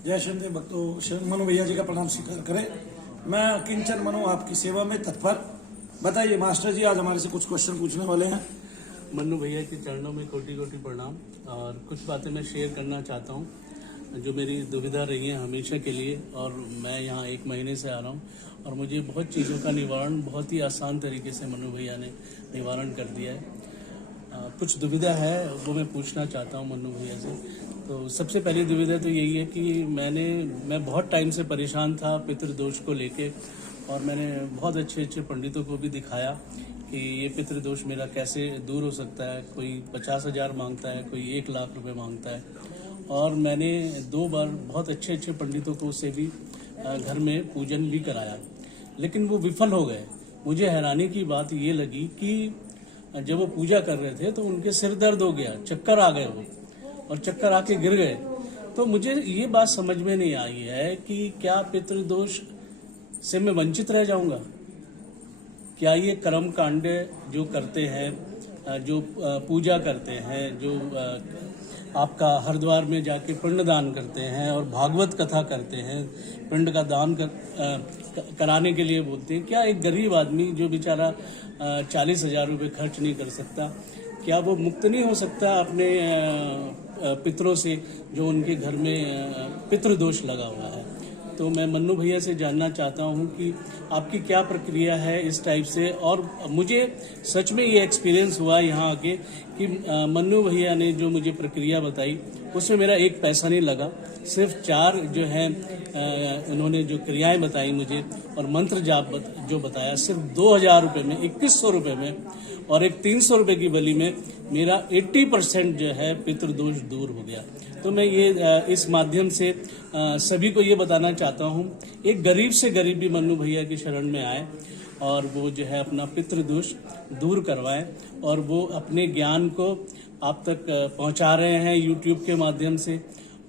जय शनिदेव भक्तों, मनु भैया जी का प्रणाम स्वीकार करें। मैं किंचन मनु आपकी सेवा में तत्पर। बताइए मास्टर जी, आज हमारे से कुछ क्वेश्चन पूछने वाले हैं। मन्नू भैया के चरणों में कोटि कोटि प्रणाम। और कुछ बातें मैं शेयर करना चाहता हूँ जो मेरी दुविधा रही है हमेशा के लिए। और मैं यहाँ 1 महीने से आ रहा हूँ और मुझे बहुत चीज़ों का निवारण बहुत ही आसान तरीके से मन्नू भैया ने निवारण कर दिया है। कुछ दुविधा है वो मैं पूछना चाहता हूँ मन्नू भैया से। तो सबसे पहली दुविधा तो यही है कि मैं बहुत टाइम से परेशान था पितृदोष को लेके, और मैंने बहुत अच्छे अच्छे पंडितों को भी दिखाया कि ये पितृदोष मेरा कैसे दूर हो सकता है। कोई 50,000 मांगता है, कोई 1 लाख रुपए मांगता है। और मैंने 2 बार बहुत अच्छे अच्छे पंडितों को से भी घर में पूजन भी कराया, लेकिन वो विफल हो गए। मुझे हैरानी की बात ये लगी कि जब वो पूजा कर रहे थे तो उनके सिर दर्द हो गया, चक्कर आ गए वो, और चक्कर आके गिर गए। तो मुझे ये बात समझ में नहीं आई है कि क्या पितृदोष से मैं वंचित रह जाऊंगा? क्या ये कर्म कांड जो करते हैं, जो पूजा करते हैं, जो आपका हरिद्वार में जाके पिंडदान करते हैं और भागवत कथा करते हैं, पिंड का दान कराने के लिए बोलते हैं, क्या एक गरीब आदमी जो बेचारा 40,000 रुपये खर्च नहीं कर सकता, क्या वो मुक्त नहीं हो सकता अपने पितरों से जो उनके घर में पितृदोष लगा हुआ है? तो मैं मन्नू भैया से जानना चाहता हूं कि आपकी क्या प्रक्रिया है इस टाइप से। और मुझे सच में ये एक्सपीरियंस हुआ यहाँ आके कि मन्नू भैया ने जो मुझे प्रक्रिया बताई उसमें मेरा 1 पैसा नहीं लगा। सिर्फ 4 जो है उन्होंने जो क्रियाएं बताई मुझे और मंत्र जाप जो बताया, सिर्फ 2,000 रुपये में, 2,100 रुपये में और एक 300 रुपये की बलि में मेरा 80% जो है पितृदोष दूर हो गया। तो मैं ये इस माध्यम से सभी को ये बताना चाहता हूँ, एक गरीब से गरीब भी मन्नू भैया की शरण में आए और वो जो है अपना पितृदोष दूर करवाएं, और वो अपने ज्ञान को आप तक पहुँचा रहे हैं यूट्यूब के माध्यम से,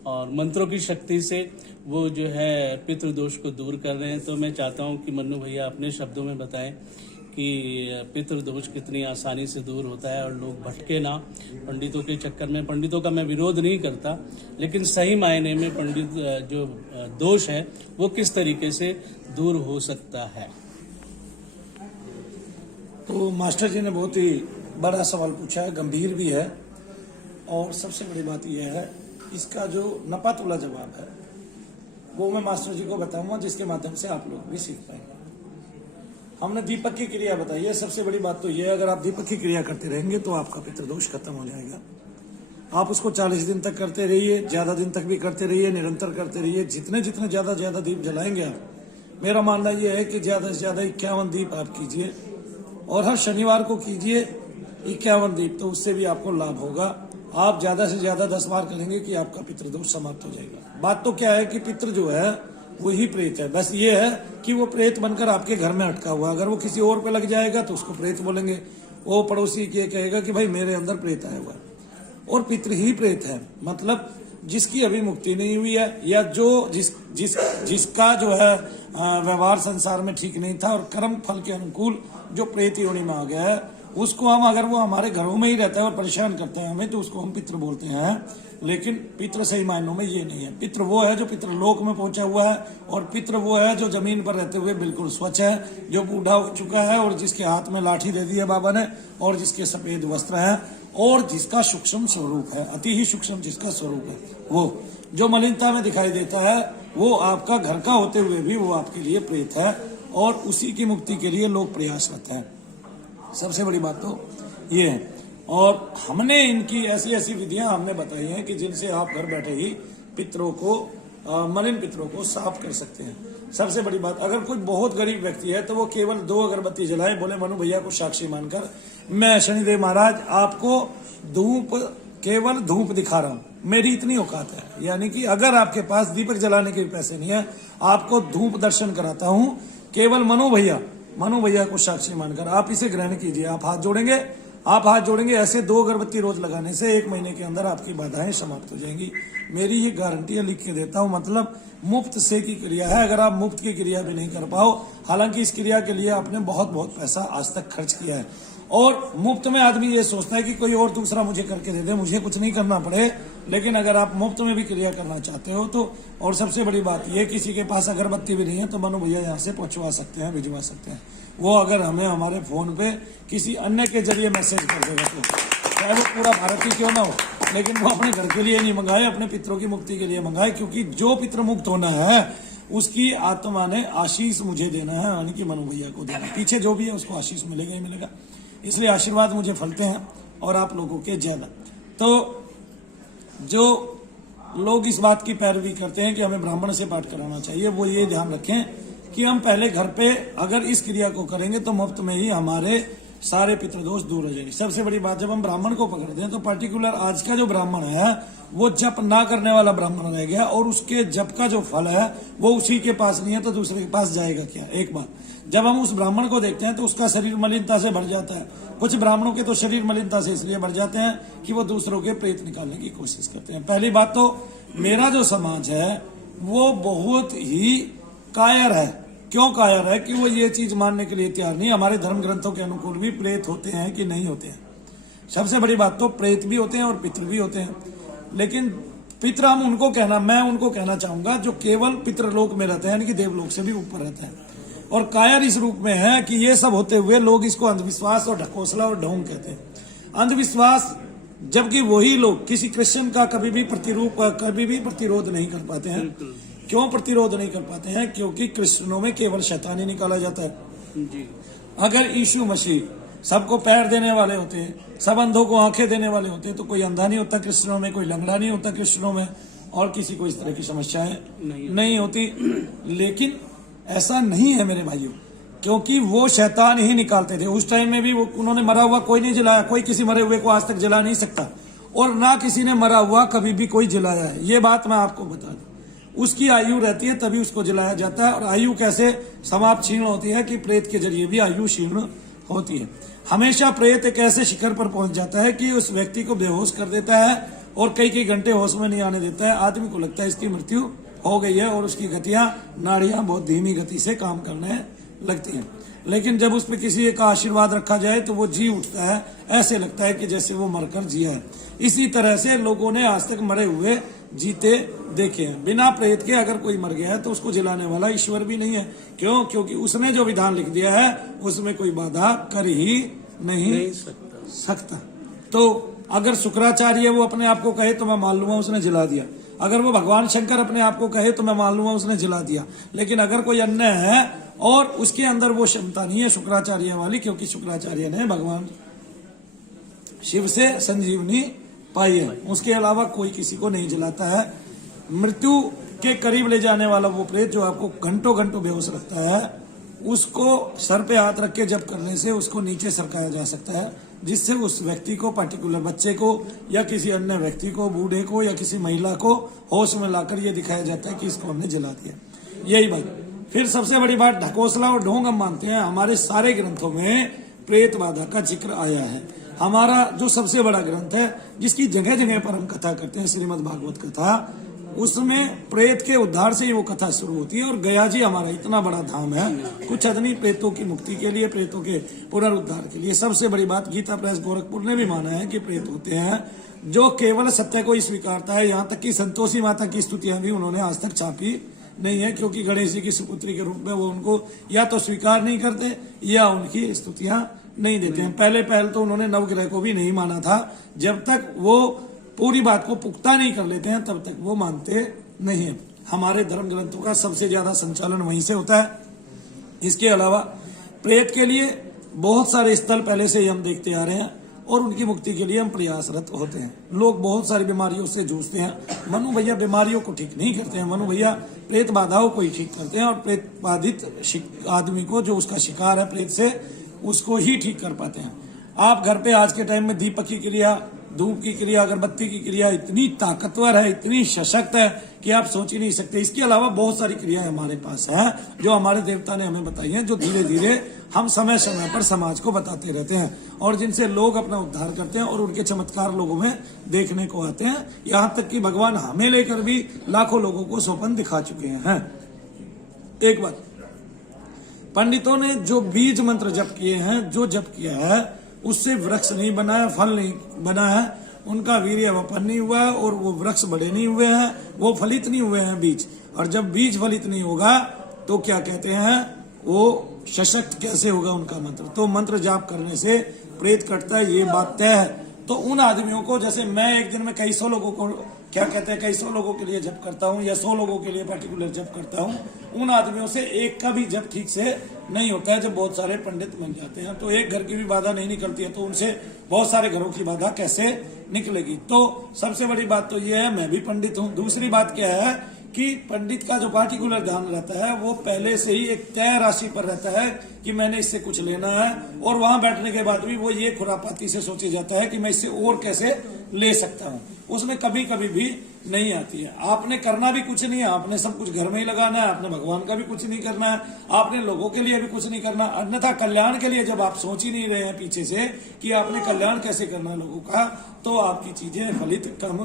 और मंत्रों की शक्ति से वो जो है पितृदोष को दूर कर रहे हैं। तो मैं चाहता हूँ कि मन्नू भैया अपने शब्दों में बताएं कि पितृदोष कितनी आसानी से दूर होता है और लोग भटके ना पंडितों के चक्कर में। पंडितों का मैं विरोध नहीं करता, लेकिन सही मायने में पंडित जो दोष है वो किस तरीके से दूर हो सकता है? तो मास्टर जी ने बहुत ही बड़ा सवाल पूछा है, गंभीर भी है, और सबसे बड़ी बात यह है इसका जो नपातुला जवाब है वो मैं मास्टर जी को बताऊंगा, जिसके माध्यम से आप लोग भी सीख पाएंगे। हमने दीपक की क्रिया बताई है। सबसे बड़ी बात तो यह है, अगर आप दीपक की क्रिया करते रहेंगे तो आपका पितृदोष खत्म हो जाएगा। आप उसको 40 दिन तक करते रहिए, ज्यादा दिन तक भी करते रहिए, निरंतर करते रहिए। जितने ज्यादा दीप जलाएंगे आप, मेरा मानना यह है कि ज्यादा से ज्यादा 51 दीप आप कीजिए, और हर शनिवार को कीजिए 51 दीप, तो उससे भी आपको लाभ होगा। आप ज्यादा से ज्यादा 10 बार करेंगे कि आपका पितृदोष समाप्त हो जाएगा। बात तो क्या है कि पितृ जो है वही प्रेत है। बस ये है कि वो प्रेत बनकर आपके घर में अटका हुआ, अगर वो किसी और पे लग जाएगा तो उसको प्रेत बोलेंगे। वो पड़ोसी ये कहेगा कि भाई मेरे अंदर प्रेत आया हुआ है, और पितृ ही प्रेत है। मतलब जिसकी अभी मुक्ति नहीं हुई है, या जो जिसका जो है व्यवहार संसार में ठीक नहीं था और कर्म फल के अनुकूल जो प्रेत योनि में आ गया है, उसको हम, अगर वो हमारे घरों में ही रहता है और परेशान करते हैं हमें, तो उसको हम पितृ बोलते हैं। लेकिन पितृ सही मायनों में ये नहीं है। पितृ वो है जो पितृलोक में पहुंचा हुआ है, और पितृ वो है जो जमीन पर रहते हुए बिल्कुल स्वच्छ है, जो बूढ़ा हो चुका है और जिसके हाथ में लाठी दे दी है बाबा ने, और जिसके सफेद वस्त्र हैं, और जिसका सूक्ष्म स्वरूप है, अति ही सूक्ष्म जिसका स्वरूप है, वो जो मलिनता में दिखाई देता है, वो आपका घर का होते हुए भी वो आपके लिए प्रेत है, और उसी की मुक्ति के लिए लोग प्रयासरत हैं। सबसे बड़ी बात तो ये है। और हमने इनकी ऐसी ऐसी विधियां हमने बताई हैं कि जिनसे आप घर बैठे ही पितरों को, मलिन पितरों को साफ कर सकते हैं। सबसे बड़ी बात, अगर कोई बहुत गरीब व्यक्ति है तो वो केवल 2 अगरबत्ती जलाए, बोले मनु भैया को साक्षी मानकर, मैं शनिदेव महाराज आपको केवल धूप दिखा रहा हूँ, मेरी इतनी औकात है। यानी कि अगर आपके पास दीपक जलाने के पैसे नहीं है, आपको धूप दर्शन कराता हूँ, केवल मनु भैया को साक्षी मानकर आप इसे ग्रहण कीजिए। आप हाथ जोड़ेंगे। ऐसे 2 अगरबत्ती रोज लगाने से 1 महीने के अंदर आपकी बाधाएं समाप्त हो जाएंगी। मेरी ये गारंटी है, लिख के देता हूँ। मतलब मुफ्त से की क्रिया है। अगर आप मुफ्त की क्रिया भी नहीं कर पाओ, हालांकि इस क्रिया के लिए आपने बहुत पैसा आज तक खर्च किया है, और मुफ्त में आदमी ये सोचता है कि कोई और दूसरा मुझे करके दे दे, मुझे कुछ नहीं करना पड़े, लेकिन अगर आप मुफ्त में भी क्रिया करना चाहते हो तो, और सबसे बड़ी बात ये, किसी के पास अगरबत्ती भी नहीं है तो मनु भैया यहाँ से पहुंचवा सकते हैं, भिजवा सकते हैं। वो अगर हमें हमारे फोन पे किसी अन्य के जरिए मैसेज कर देगा तो, चाहे वो पूरा भारत ही क्यों ना हो, लेकिन वो अपने घर के लिए नहीं मंगाए, अपने पितरों की मुक्ति के लिए मंगाए, क्योंकि जो पितृ मुक्त होना है उसकी आत्मा ने आशीष मुझे देना है, यानी कि मनु भैया को देना। पीछे जो भी है उसको आशीष मिलेगा ही मिलेगा, इसलिए आशीर्वाद मुझे फलते हैं और आप लोगों के ज्यादा। तो जो लोग इस बात की पैरवी करते हैं कि हमें ब्राह्मण से पाठ कराना चाहिए, वो ये ध्यान रखें कि हम पहले घर पे अगर इस क्रिया को करेंगे तो मुफ्त में ही हमारे सारे पितृदोष दूर हो जाएंगे। सबसे बड़ी बात, जब हम ब्राह्मण को पकड़ते हैं तो पर्टिकुलर आज का जो ब्राह्मण है वो जप ना करने वाला ब्राह्मण रह गया, और उसके जप का जो फल है वो उसी के पास नहीं है तो दूसरे के पास जाएगा क्या। एक बात, जब हम उस ब्राह्मण को देखते हैं तो उसका शरीर मलिनता से भर जाता है। कुछ ब्राह्मणों के तो शरीर मलिनता से इसलिए भर जाते हैं कि वो दूसरों के प्रेत निकालने की कोशिश करते हैं। पहली बात तो मेरा जो समाज है वो बहुत ही कायर है। क्यों कायर है? कि वो ये चीज मानने के लिए तैयार नहीं। हमारे धर्म ग्रंथों के अनुकूल भी प्रेत होते हैं कि नहीं होते हैं। सबसे बड़ी बात तो प्रेत भी होते हैं और पितृ भी होते हैं, लेकिन पितृ हम उनको कहना, मैं उनको कहना चाहूंगा जो केवल पितृलोक में रहते हैं, यानी कि देवलोक से भी ऊपर रहते हैं। और कायर इस रूप में है कि ये सब होते हुए लोग इसको अंधविश्वास और ढकोसला और ढोंग कहते हैं। अंधविश्वास, जबकि वही लोग किसी क्रिश्चियन का कभी भी प्रतिरोध नहीं कर पाते हैं। क्यों प्रतिरोध नहीं कर पाते हैं? क्योंकि क्रिश्चियनों में केवल शैतान ही निकाला जाता है जी। अगर यीशु मसीह सबको पैर देने वाले होते हैं, सब अंधों को आंखें देने वाले होते हैं, तो कोई अंधा नहीं होता क्रिश्चियनों में, कोई लंगड़ा नहीं होता क्रिश्चियनों में, और किसी को इस तरह की समस्याएं नहीं होती। लेकिन ऐसा नहीं है मेरे भाइयों, क्योंकि वो शैतान ही निकालते थे। उस टाइम में भी वो, उन्होंने मरा हुआ कोई नहीं जलाया, कोई किसी मरे हुए को आज तक जला नहीं सकता, और ना किसी ने मरा हुआ कभी भी कोई जलाया है। ये बात मैं आपको बता दूं। उसकी आयु रहती है तभी उसको जलाया जाता है। और आयु कैसे समाप्त क्षीण होती है कि प्रेत के जरिए भी आयु क्षीण होती है। हमेशा प्रेत एक ऐसे शिखर पर पहुंच जाता है कि उस व्यक्ति को बेहोश कर देता है और कई घंटे होश में नहीं आने देता है। आदमी को लगता है इसकी मृत्यु हो गई है, और उसकी गतियां, नाड़ियां बहुत धीमी गति से काम करने लगती हैं। लेकिन जब उस पर किसी एक आशीर्वाद रखा जाए तो वो जी उठता है, ऐसे लगता है कि जैसे वो मरकर जिया है। इसी तरह से लोगों ने आज तक मरे हुए जीते देखे हैं। बिना प्रेत के अगर कोई मर गया है तो उसको जिलाने वाला ईश्वर भी नहीं है। क्यों? क्योंकि उसने जो विधान लिख दिया है उसमें कोई बाधा कर ही नहीं सकता। तो अगर शुक्राचार्य वो अपने आप को कहे तो मैं मान लूंगा उसने जिला दिया, अगर वो भगवान शंकर अपने आप को कहे तो मैं मान लूंगा उसने जिला दिया। लेकिन अगर कोई अन्य है और उसके अंदर वो क्षमता नहीं है शुक्राचार्य वाली, क्योंकि शुक्राचार्य ने भगवान शिव से संजीवनी पाई है, उसके अलावा कोई किसी को नहीं जलाता है। मृत्यु के करीब ले जाने वाला वो प्रेत जो आपको घंटों घंटों बेहोश रखता है, उसको सर पे हाथ रख के जब करने से उसको नीचे सरकाया जा सकता है, जिससे उस व्यक्ति को, पर्टिकुलर बच्चे को या किसी अन्य व्यक्ति को, बूढ़े को या किसी महिला को होश में लाकर ये दिखाया जाता है कि इसको हमने जला दिया। यही बात। फिर सबसे बड़ी बात, ढकोसला और ढोंग हम मानते हैं। हमारे सारे ग्रंथों में प्रेत बाधा का जिक्र आया है। हमारा जो सबसे बड़ा ग्रंथ है जिसकी जगह जगह पर हम कथा करते हैं, श्रीमद् भागवत कथा, उसमें प्रेत के उद्धार से ही वो कथा शुरू होती है। और गया जी हमारा इतना बड़ा धाम है, कुछ आदमी प्रेतों की मुक्ति के लिए, प्रेतों के पुनरुद्धार के लिए। सबसे बड़ी बात, गीता प्रेस गोरखपुर ने भी माना है कि प्रेत होते हैं जो केवल सत्य को ही स्वीकारता है। यहाँ तक कि संतोषी माता की स्तुतियां भी उन्होंने आज तक छापी नहीं है, क्योंकि गणेश जी की सुपुत्री के रूप में वो उनको या तो स्वीकार नहीं करते या उनकी स्तुतियां नहीं देते हैं। पहले तो उन्होंने नवग्रह को भी नहीं माना था। जब तक वो पूरी बात को पुख्ता नहीं कर लेते हैं तब तक वो मानते नहीं है। हमारे धर्म ग्रंथों का सबसे ज्यादा संचालन वहीं से होता है। इसके अलावा प्रेत के लिए बहुत सारे स्थल पहले से ही हम देखते आ रहे हैं और उनकी मुक्ति के लिए हम प्रयासरत होते हैं। लोग बहुत सारी बीमारियों से जूझते हैं। मनु भैया बीमारियों को ठीक नहीं करते हैं, मनु भैया प्रेत बाधाओं को ही ठीक करते हैं, और प्रेत बाधित आदमी को, जो उसका शिकार है प्रेत से, उसको ही ठीक कर पाते हैं। आप घर पे आज के टाइम में दीपक की क्रिया, धूप की क्रिया, अगरबत्ती की क्रिया इतनी ताकतवर है, इतनी सशक्त है कि आप सोच ही नहीं सकते। इसके अलावा बहुत सारी क्रियाएं हमारे पास हैं जो हमारे देवता ने हमें बताई हैं, जो धीरे धीरे हम समय समय पर समाज को बताते रहते हैं और जिनसे लोग अपना उद्धार करते हैं और उनके चमत्कार लोगों में देखने को आते हैं। यहाँ तक कि भगवान हमें लेकर भी लाखों लोगों को स्वप्न दिखा चुके हैं। एक बात, पंडितों ने जो बीज मंत्र जप किए हैं, जो जप किया है, उससे वृक्ष नहीं बना है, फल नहीं बना है, उनका वीर्य वपन नहीं हुआ है और वो वृक्ष बड़े नहीं हुए हैं, वो फलित नहीं हुए हैं बीज। और जब बीज फलित नहीं होगा तो क्या कहते हैं, वो सशक्त कैसे होगा उनका मंत्र। तो मंत्र जाप करने से प्रेत कटता है, ये बात तय है। तो उन आदमियों को, जैसे मैं एक दिन में कई सौ लोगों को, क्या कहते हैं, कई सौ लोगों के लिए जप करता हूँ या 100 लोगों के लिए पर्टिकुलर जप करता हूँ, उन आदमियों से एक का भी जप ठीक से नहीं होता है। जब बहुत सारे पंडित बन जाते हैं तो एक घर की भी बाधा नहीं निकलती है, तो उनसे बहुत सारे घरों की बाधा कैसे निकलेगी। तो सबसे बड़ी बात तो ये है, मैं भी पंडित हूँ। दूसरी बात क्या है कि पंडित का जो पार्टिकुलर ध्यान रहता है वो पहले से ही एक तय राशि पर रहता है कि मैंने इससे कुछ लेना है, और वहां बैठने के बाद भी वो ये खुरापाती से सोचा जाता है कि मैं इससे और कैसे ले सकता हूँ। उसमें कभी कभी भी नहीं आती है। आपने करना भी कुछ नहीं है, आपने सब कुछ घर में ही लगाना है, आपने भगवान का भी कुछ नहीं करना है, आपने लोगों के लिए भी कुछ नहीं करना। अन्यथा कल्याण के लिए जब आप सोच ही नहीं रहे हैं पीछे से कि आपने कल्याण कैसे करना है लोगों का, तो आपकी चीजें फलित कम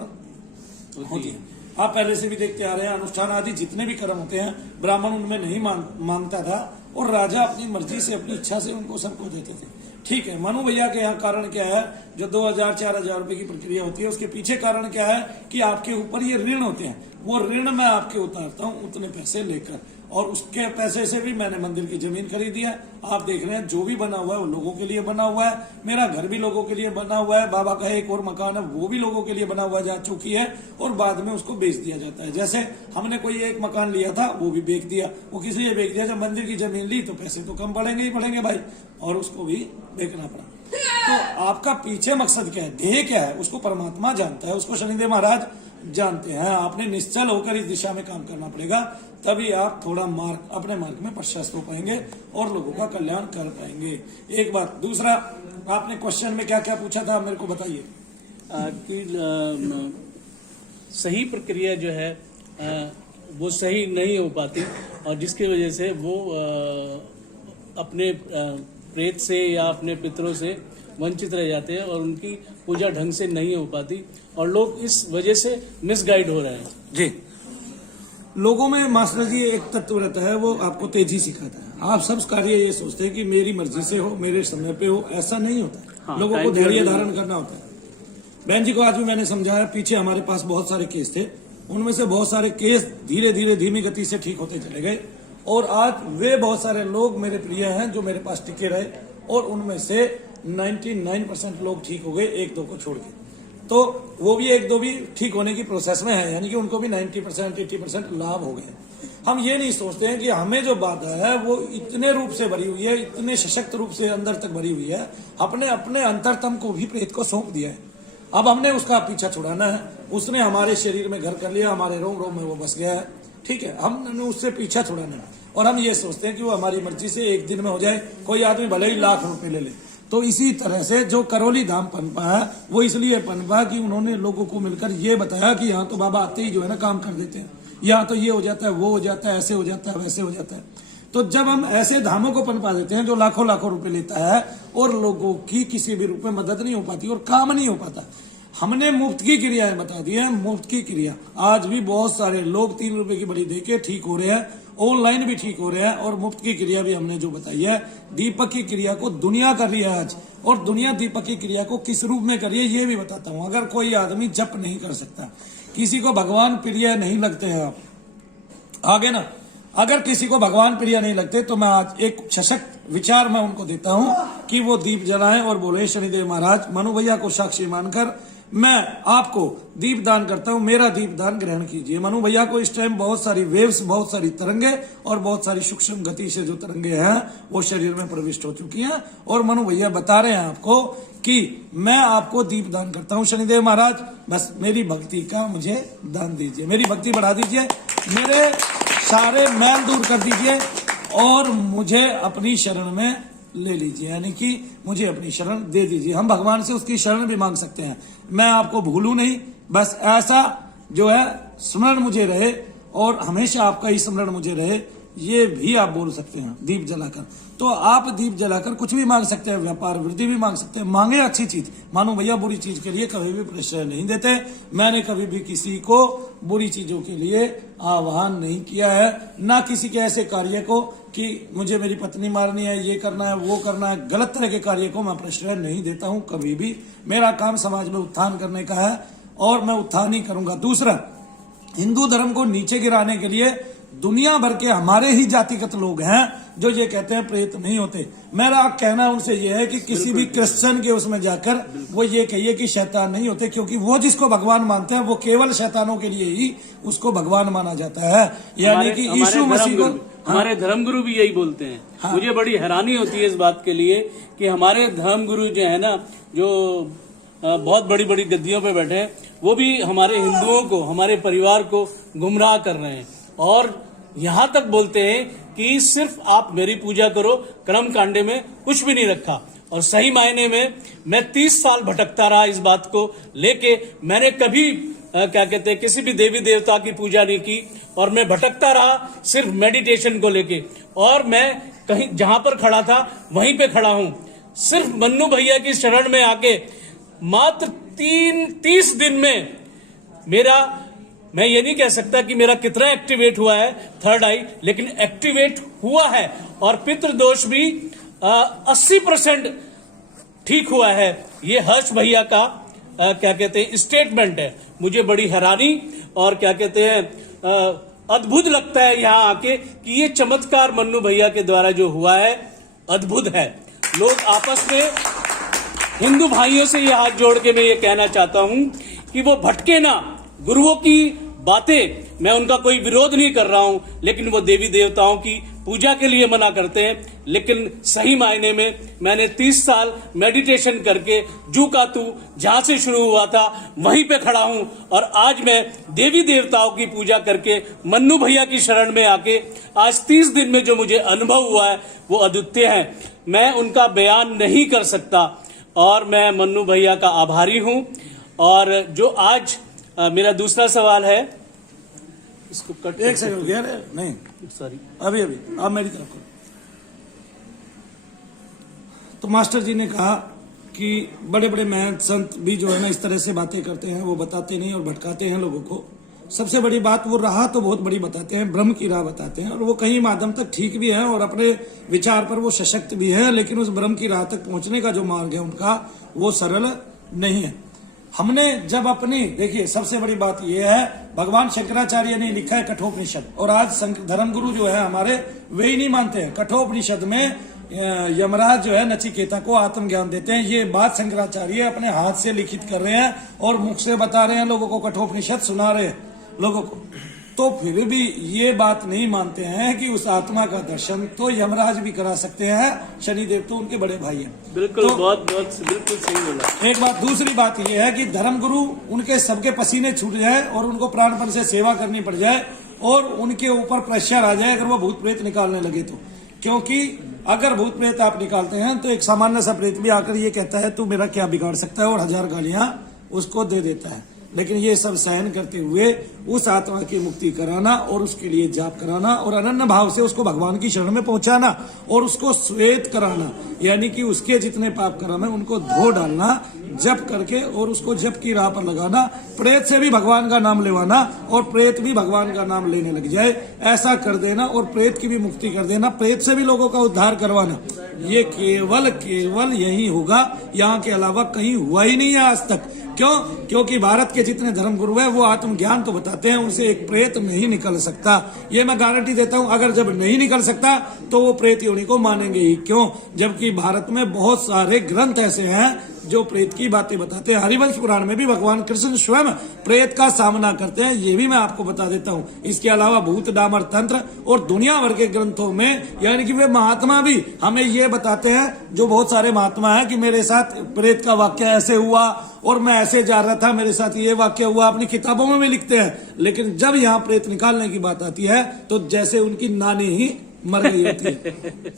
होती है। आप पहले से भी देखते आ रहे हैं, अनुष्ठान आदि जितने भी कर्म होते हैं ब्राह्मण उनमें नहीं मांगता था, और राजा अपनी मर्जी से अपनी इच्छा से उनको सबको देते थे। ठीक है, मनु भैया के यहाँ कारण क्या है, जो 2000-4000 रुपए की प्रक्रिया होती है, उसके पीछे कारण क्या है कि आपके ऊपर ये ऋण होते हैं, वो ऋण मैं आपके उतारता हूँ उतने पैसे लेकर, और उसके पैसे से भी मैंने मंदिर की जमीन खरीदी है। आप देख रहे हैं जो भी बना हुआ है वो लोगों के लिए बना हुआ है, मेरा घर भी लोगों के लिए बना हुआ है, बाबा का एक और मकान है वो भी लोगों के लिए बना हुआ जा चुकी है, और बाद में उसको बेच दिया जाता है। जैसे हमने कोई एक मकान लिया था वो भी बेच दिया, वो किसी लिए बेच दिया, जब मंदिर की जमीन ली तो पैसे तो कम पड़ेंगे ही पड़ेंगे भाई, और उसको भी बेचना पड़ा। तो आपका पीछे मकसद क्या है, ध्येय क्या है, उसको परमात्मा जानता है, उसको शनिदेव महाराज जानते हैं। आपने निश्चल होकर इस दिशा में काम करना पड़ेगा, तभी आप थोड़ा मार्ग अपने मार्ग में प्रशस्त हो पाएंगे और लोगों का कल्याण कर पाएंगे। एक बात। दूसरा, आपने क्वेश्चन में क्या क्या पूछा था मेरे को बताइए। कि सही प्रक्रिया जो है वो सही नहीं हो पाती, और जिसकी वजह से वो अपने प्रेत से या अपने पितरों से वंचित रह जाते हैं, और उनकी पूजा ढंग से नहीं हो पाती, और लोग इस वजह से मिसगाइड हो रहे हैं। जी, लोगों में मास्टर जी एक तत्व रहता है, वो आपको तेजी सिखाता है। आप सब कार्य ये सोचते हैं कि मेरी मर्जी से हो, मेरे समय पे हो, ऐसा नहीं होता। हाँ, लोगों को धैर्य धारण करना होता है। बहन जी को आज भी मैंने समझाया, पीछे हमारे पास बहुत सारे केस थे, उनमें से बहुत सारे केस धीरे धीरे धीमी गति से ठीक होते चले गए, और आज वे बहुत सारे लोग मेरे प्रिय हैं जो मेरे पास टिके रहे, और उनमें से 99% लोग ठीक हो गए, एक दो को छोड़ के। तो वो भी एक दो भी ठीक होने की प्रोसेस में है, यानी कि उनको भी 90% 80% लाभ हो गए। हम ये नहीं सोचते हैं कि हमें जो बाधा है वो इतने रूप से भरी हुई है, इतने सशक्त रूप से अंदर तक भरी हुई है, अपने अपने अंतरतम को भी प्रेत को सौंप दिया है। अब हमने उसका पीछा छुड़ाना है। उसने हमारे शरीर में घर कर लिया, हमारे रोम रोम में वो बस गया है, ठीक है, हमने उससे पीछा छुड़ाना है। और हम ये सोचते हैं कि वो हमारी मर्जी से एक दिन में हो जाए, कोई आदमी भले ही लाख रुपए ले ले। तो इसी तरह से जो करौली धाम पनपा है वो इसलिए पनपा कि उन्होंने लोगों को मिलकर ये बताया कि यहाँ तो बाबा आते ही जो है ना काम कर देते हैं, यहाँ तो ये हो जाता है, वो हो जाता है, ऐसे हो जाता है, वैसे हो जाता है। तो जब हम ऐसे धामों को पनपा देते हैं जो लाखों लाखों रुपए लेता है, और लोगों की किसी भी रूप में मदद नहीं हो पाती और काम नहीं हो पाता, हमने मुफ्त की क्रियाएं बता दी है। मुफ्त की क्रिया आज भी बहुत सारे लोग 3 रुपए की बड़ी देके ठीक हो रहे हैं, ऑनलाइन भी ठीक हो रहे हैं, और मुफ्त की क्रिया भी हमने जो बताई है। दीपक की क्रिया को दुनिया कर रही है आज, और दुनिया दीपक की क्रिया को किस रूप में कर रही है ये भी बताता हूं। अगर कोई आदमी जप नहीं कर सकता, किसी को भगवान प्रिय नहीं लगते हैं, आप आगे ना, अगर किसी को भगवान प्रिय नहीं लगते तो मैं आज एक सशक्त विचार मैं उनको देता हूं कि वो दीप जलाएं और बोले, शनिदेव महाराज मनु भैया को साक्षी मानकर मैं आपको दीप दान करता हूं, मेरा दीप दान ग्रहण कीजिए। मनु भैया को इस टाइम बहुत सारी वेव्स, बहुत सारी तरंगे और बहुत सारी सूक्ष्म गति से जो तरंगे हैं वो शरीर में प्रविष्ट हो चुकी हैं, और मनु भैया बता रहे हैं आपको कि मैं आपको दीप दान करता हूं शनिदेव महाराज, बस मेरी भक्ति का मुझे दान दीजिए, मेरी भक्ति बढ़ा दीजिए, मेरे सारे मैल दूर कर दीजिए, और मुझे अपनी शरण में ले लीजिए, यानी कि मुझे अपनी शरण दे दीजिए। हम भगवान से उसकी शरण भी मांग सकते हैं, मैं आपको भूलूं नहीं, बस ऐसा जो है स्मरण मुझे रहे, और हमेशा आपका ही स्मरण मुझे रहे, ये भी आप बोल सकते हैं दीप जलाकर। तो आप दीप जलाकर कुछ भी मांग सकते हैं, व्यापार वृद्धि भी मांग सकते हैं, मांगे अच्छी चीज। मानो भैया बुरी चीज के लिए कभी भी प्रश्रय नहीं देते। मैंने कभी भी किसी को बुरी चीजों के लिए आह्वान नहीं किया है, ना किसी के ऐसे कार्य को कि मुझे मेरी पत्नी मारनी है, ये करना है, वो करना है, गलत तरह के कार्य को मैं प्रश्रय नहीं देता हूं कभी भी। मेरा काम समाज में उत्थान करने का है और मैं उत्थान ही करूंगा। दूसरा, हिंदू धर्म को नीचे गिराने के लिए दुनिया भर के हमारे ही जातिगत लोग हैं जो ये कहते हैं प्रेत नहीं होते। मेरा कहना उनसे ये है कि किसी भी क्रिश्चियन के उसमें जाकर वो ये कहिए कि शैतान नहीं होते, क्योंकि वो जिसको भगवान मानते हैं वो केवल शैतानों के लिए ही उसको भगवान माना जाता है। यानी कि यीशु मसीह को हमारे धर्मगुरु भी यही बोलते हैं। हाँ। मुझे बड़ी हैरानी होती है इस बात के लिए कि हमारे धर्मगुरु जो है ना, जो बहुत बड़ी बड़ी गद्दियों पे बैठे हैं, वो भी हमारे हिंदुओं को, हमारे परिवार को गुमराह कर रहे हैं और यहाँ तक बोलते हैं कि सिर्फ आप मेरी पूजा करो, कर्म कांडे में कुछ भी नहीं रखा। और सही मायने में मैं 30 साल भटकता रहा इस बात को लेके। मैंने कभी क्या कहते हैं किसी भी देवी देवता की पूजा नहीं की और मैं भटकता रहा सिर्फ मेडिटेशन को लेके। और मैं कहीं जहां पर खड़ा था वहीं पे खड़ा हूं, सिर्फ मन्नू भैया की शरण में आके मात्र 30 दिन में मेरा, मैं ये नहीं कह सकता कि मेरा कितना एक्टिवेट हुआ है थर्ड आई, लेकिन एक्टिवेट हुआ है। और पितृदोष भी 80% ठीक हुआ है। ये हर्ष भैया का क्या कहते हैं स्टेटमेंट है। मुझे बड़ी हैरानी और क्या कहते हैं अद्भुत लगता है यहाँ आके कि ये चमत्कार मन्नू भैया के द्वारा जो हुआ है अद्भुत है। लोग आपस में, हिंदू भाइयों से ये हाथ जोड़ के मैं ये कहना चाहता हूं कि वो भटके ना। गुरुओं की बातें, मैं उनका कोई विरोध नहीं कर रहा हूं, लेकिन वो देवी देवताओं की पूजा के लिए मना करते हैं। लेकिन सही मायने में मैंने 30 साल मेडिटेशन करके जू का तू जहां से शुरू हुआ था वहीं पे खड़ा हूं। और आज मैं देवी देवताओं की पूजा करके मन्नू भैया की शरण में आके आज 30 दिन में जो मुझे अनुभव हुआ है वो अद्वितीय है। मैं उनका बयान नहीं कर सकता और मैं मन्नू भैया का आभारी हूं। और जो आज मेरा दूसरा सवाल है, इसको कट एक सेकंड गया नहीं, सॉरी, अभी आप मेरी तरफ को। तो मास्टर जी ने कहा कि बड़े बड़े महंत संत भी जो है ना इस तरह से बातें करते हैं, वो बताते नहीं और भटकाते हैं लोगों को। सबसे बड़ी बात, वो राह तो बहुत बड़ी बताते हैं, ब्रह्म की राह बताते हैं और वो कहीं माध्यम तक ठीक भी है और अपने विचार पर वो सशक्त भी है, लेकिन उस ब्रह्म की राह तक पहुंचने का जो मार्ग है उनका वो सरल नहीं है। हमने जब अपनी, देखिए सबसे बड़ी बात यह है, भगवान शंकराचार्य ने लिखा है कठोपनिषद, और आज धर्मगुरु जो है हमारे वे ही नहीं मानते हैं। कठोपनिषद में यमराज जो है नचिकेता को आत्मज्ञान देते हैं। ये बात शंकराचार्य अपने हाथ से लिखित कर रहे हैं और मुख से बता रहे हैं लोगों को, कठोपनिषद सुना रहे हैं लोगों को। तो फिर भी ये बात नहीं मानते हैं कि उस आत्मा का दर्शन तो यमराज भी करा सकते हैं। शनिदेव तो उनके बड़े भाई हैं। बिल्कुल, तो बिल्कुल सही बोला। एक बात, दूसरी बात यह है कि धर्मगुरु उनके सबके पसीने छूट जाए और उनको प्राणपण से सेवा करनी पड़ जाए और उनके ऊपर प्रेशर आ जाए अगर वो भूत प्रेत निकालने लगे तो। क्योंकि अगर भूत प्रेत आप निकालते हैं तो एक सामान्य सा प्रेत भी आकर ये कहता है तू मेरा क्या बिगाड़ सकता है और 1000 गालियां उसको दे देता है। लेकिन ये सब सहन करते हुए उस आत्मा की मुक्ति कराना और उसके लिए जाप कराना और अनन्य भाव से उसको भगवान की शरण में पहुंचाना और उसको श्वेत कराना, यानी कि उसके जितने पाप कर्म है उनको धो डालना जप करके और उसको जप की राह पर लगाना। प्रेत से भी भगवान का नाम लेवाना और प्रेत भी भगवान का नाम लेने लग जाए, ऐसा कर देना और प्रेत की भी मुक्ति कर देना, प्रेत से भी लोगों का उद्धार करवाना। ये केवल यही होगा, यहाँ के अलावा कहीं हुआ ही नहीं है आज तक। क्यों? क्योंकि भारत के जितने धर्मगुरु हैं वो आत्मज्ञान तो बताते हैं, उनसे एक प्रेत नहीं निकल सकता। ये मैं गारंटी देता हूं। अगर जब नहीं निकल सकता तो वो प्रेत योनि को मानेंगे ही क्यों? जबकि भारत में बहुत सारे ग्रंथ ऐसे हैं जो प्रेत की बातें बताते हैं। हरिवंश पुराण में भी भगवान कृष्ण स्वयं प्रेत का सामना करते हैं, ये भी मैं आपको बता देता हूँ। इसके अलावा भूत डामर तंत्र और दुनिया भर के ग्रंथों में, यानी कि वे महात्मा भी हमें ये बताते हैं, जो बहुत सारे महात्मा हैं, कि मेरे साथ प्रेत का वाक्य ऐसे हुआ और मैं ऐसे जा रहा था, मेरे साथ ये वाक्य हुआ, अपनी किताबों में भी लिखते हैं। लेकिन जब यहाँ प्रेत निकालने की बात आती है तो जैसे उनकी नानी ही मर गई होती है।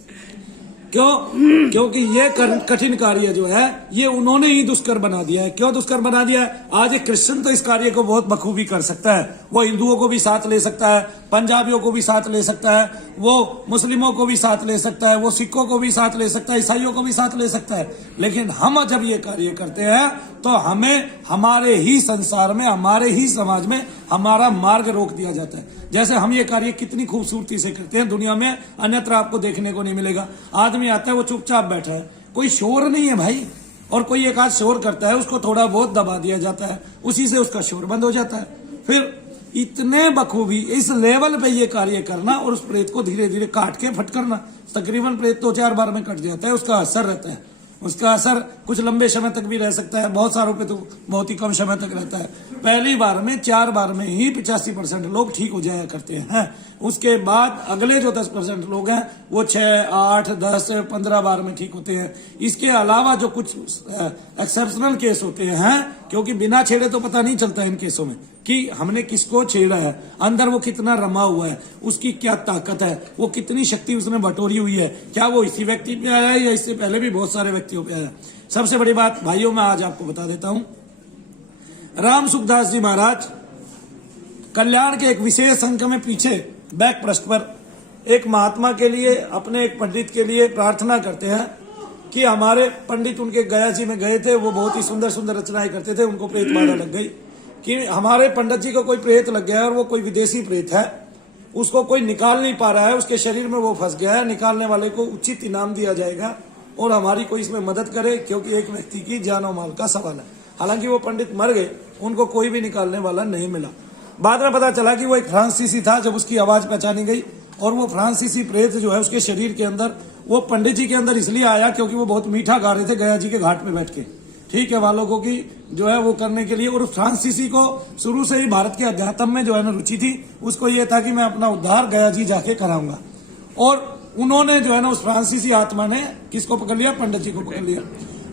क्यों? क्योंकि ये कठिन कार्य जो है ये उन्होंने ही दुष्कर बना दिया है। क्यों दुष्कर बना दिया है? आज एक क्रिश्चियन तो इस कार्य को बहुत बखूबी कर सकता है, वो हिंदुओं को भी साथ ले सकता है, पंजाबियों को भी साथ ले सकता है, वो मुस्लिमों को भी साथ ले सकता है, वो सिखों को भी साथ ले सकता है, ईसाइयों को भी साथ ले सकता है। लेकिन हम जब ये कार्य करते हैं तो हमें हमारे ही संसार में, हमारे ही समाज में हमारा मार्ग रोक दिया जाता है। जैसे हम ये कार्य कितनी खूबसूरती से करते हैं, दुनिया में अन्यत्र आपको देखने को नहीं मिलेगा। आदमी आता है, वो चुपचाप बैठा है, कोई शोर नहीं है भाई, और कोई एक आध शोर करता है, उसको थोड़ा बहुत दबा दिया जाता है, उसी से उसका शोर बंद हो जाता है। फिर इतने बखूबी इस लेवल पे ये कार्य करना और उस प्रेत को धीरे धीरे काट के फटकरना, तकरीबन प्रेत 2-4 बार में कट जाता है, उसका असर रहता है। उसका असर कुछ लंबे समय तक भी रह सकता है, बहुत सारों पे तो बहुत ही कम समय तक रहता है। पहली बार में 4 बार में ही 85% लोग ठीक हो जाया करते हैं। उसके बाद अगले जो 10% लोग हैं वो 6, 8, 10, 15 बार में ठीक होते हैं। इसके अलावा जो कुछ एक्सेप्शनल केस होते हैं, क्योंकि बिना छेड़े तो पता नहीं चलता है इन केसों में कि हमने किसको छेड़ा है, अंदर वो कितना रमा हुआ है, उसकी क्या ताकत है, वो कितनी शक्ति उसने बटोरी हुई है, क्या वो इसी व्यक्ति पे आया है या इससे पहले भी बहुत सारे व्यक्तियों पे आया। सबसे बड़ी बात भाइयों मैं आज आपको बता देता हूं, राम सुखदास जी महाराज कल्याण के एक विशेष अंक में पीछे बैक पृष्ठ पर एक महात्मा के लिए, अपने एक पंडित के लिए प्रार्थना करते हैं कि हमारे पंडित उनके गया जी में गए थे, वो बहुत ही सुंदर सुंदर रचनाएं करते थे, उनको प्रेत मारा लग गई कि हमारे पंडित जी को कोई प्रेत लग गया है और वो कोई विदेशी प्रेत है, उसको कोई निकाल नहीं पा रहा है, उसके शरीर में वो फंस गया है, निकालने वाले को उचित इनाम दिया जाएगा और हमारी कोई इसमें मदद करे, क्योंकि एक व्यक्ति की जान और माल का सवाल है। हालांकि वो पंडित मर गए, उनको कोई भी निकालने वाला नहीं मिला। बाद में पता चला कि वो एक फ्रांसीसी था। जब उसकी आवाज पहचानी गई और वो फ्रांसीसी प्रेत जो है उसके शरीर के अंदर, वो पंडित जी के अंदर इसलिए आया क्योंकि वो बहुत मीठा गा रहे थे गया जी के घाट पे बैठ के, ठीक है, वालों को की जो है वो करने के लिए। और फ्रांसीसी को शुरू से ही भारत के अध्यात्म में जो है ना रुचि थी, उसको ये था कि मैं अपना उद्धार गया जी जाके कराऊंगा। और उन्होंने जो है ना, उस फ्रांसीसी आत्मा ने किसको पकड़ लिया? पंडित जी को पकड़ लिया।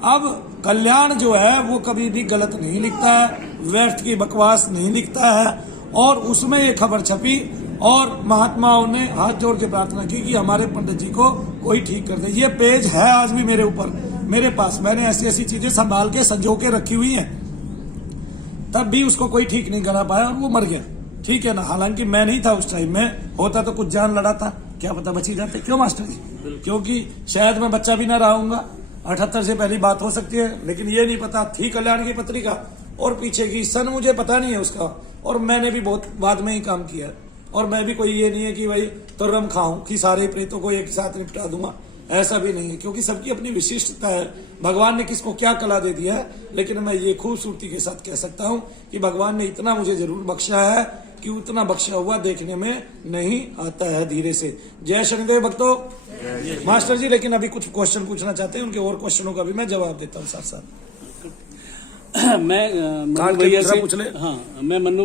अब कल्याण जो है वो कभी भी गलत नहीं लिखता है, व्यर्थ की बकवास नहीं लिखता है, और उसमें ये खबर छपी और महात्माओं ने हाथ जोड़ के प्रार्थना की कि हमारे पंडित जी को कोई ठीक कर दे। ये पेज है आज भी मेरे ऊपर, मेरे पास, मैंने ऐसी ऐसी चीजें संभाल के संजो के रखी हुई हैं। तब भी उसको कोई ठीक नहीं करा पाया और वो मर गया, ठीक है ना। हालांकि मैं नहीं था उस टाइम में, होता तो कुछ जान लड़ाता, क्या पता बची जाते। क्यों मास्टर जी? क्योंकि शायद मैं बच्चा भी ना रहूंगा, 78 से पहली बात हो सकती है, लेकिन ये नहीं पता थी कल्याण की पत्रिका और पीछे की सन मुझे पता नहीं है उसका। और मैंने भी बहुत बाद में ही काम किया है, और मैं भी कोई ये नहीं है कि भाई तुर्रम खाऊं कि सारे प्रेतों को एक साथ निपटा दूंगा, ऐसा भी नहीं है, क्योंकि सबकी अपनी विशिष्टता है। भगवान ने किसको क्या कला दे दिया है, लेकिन मैं ये खूबसूरती के साथ कह सकता हूं कि भगवान ने इतना मुझे जरूर बख्शा है कि उतना बख्शा हुआ देखने में नहीं आता है धीरे से। जय शनिदेव भक्तों। मास्टर जी लेकिन अभी कुछ क्वेश्चन पूछना चाहते हैं, उनके और क्वेश्चनों का भी मैं जवाब देता हूँ साथ साथ। मैं मन्नू भैया से, हाँ, मैं मन्नू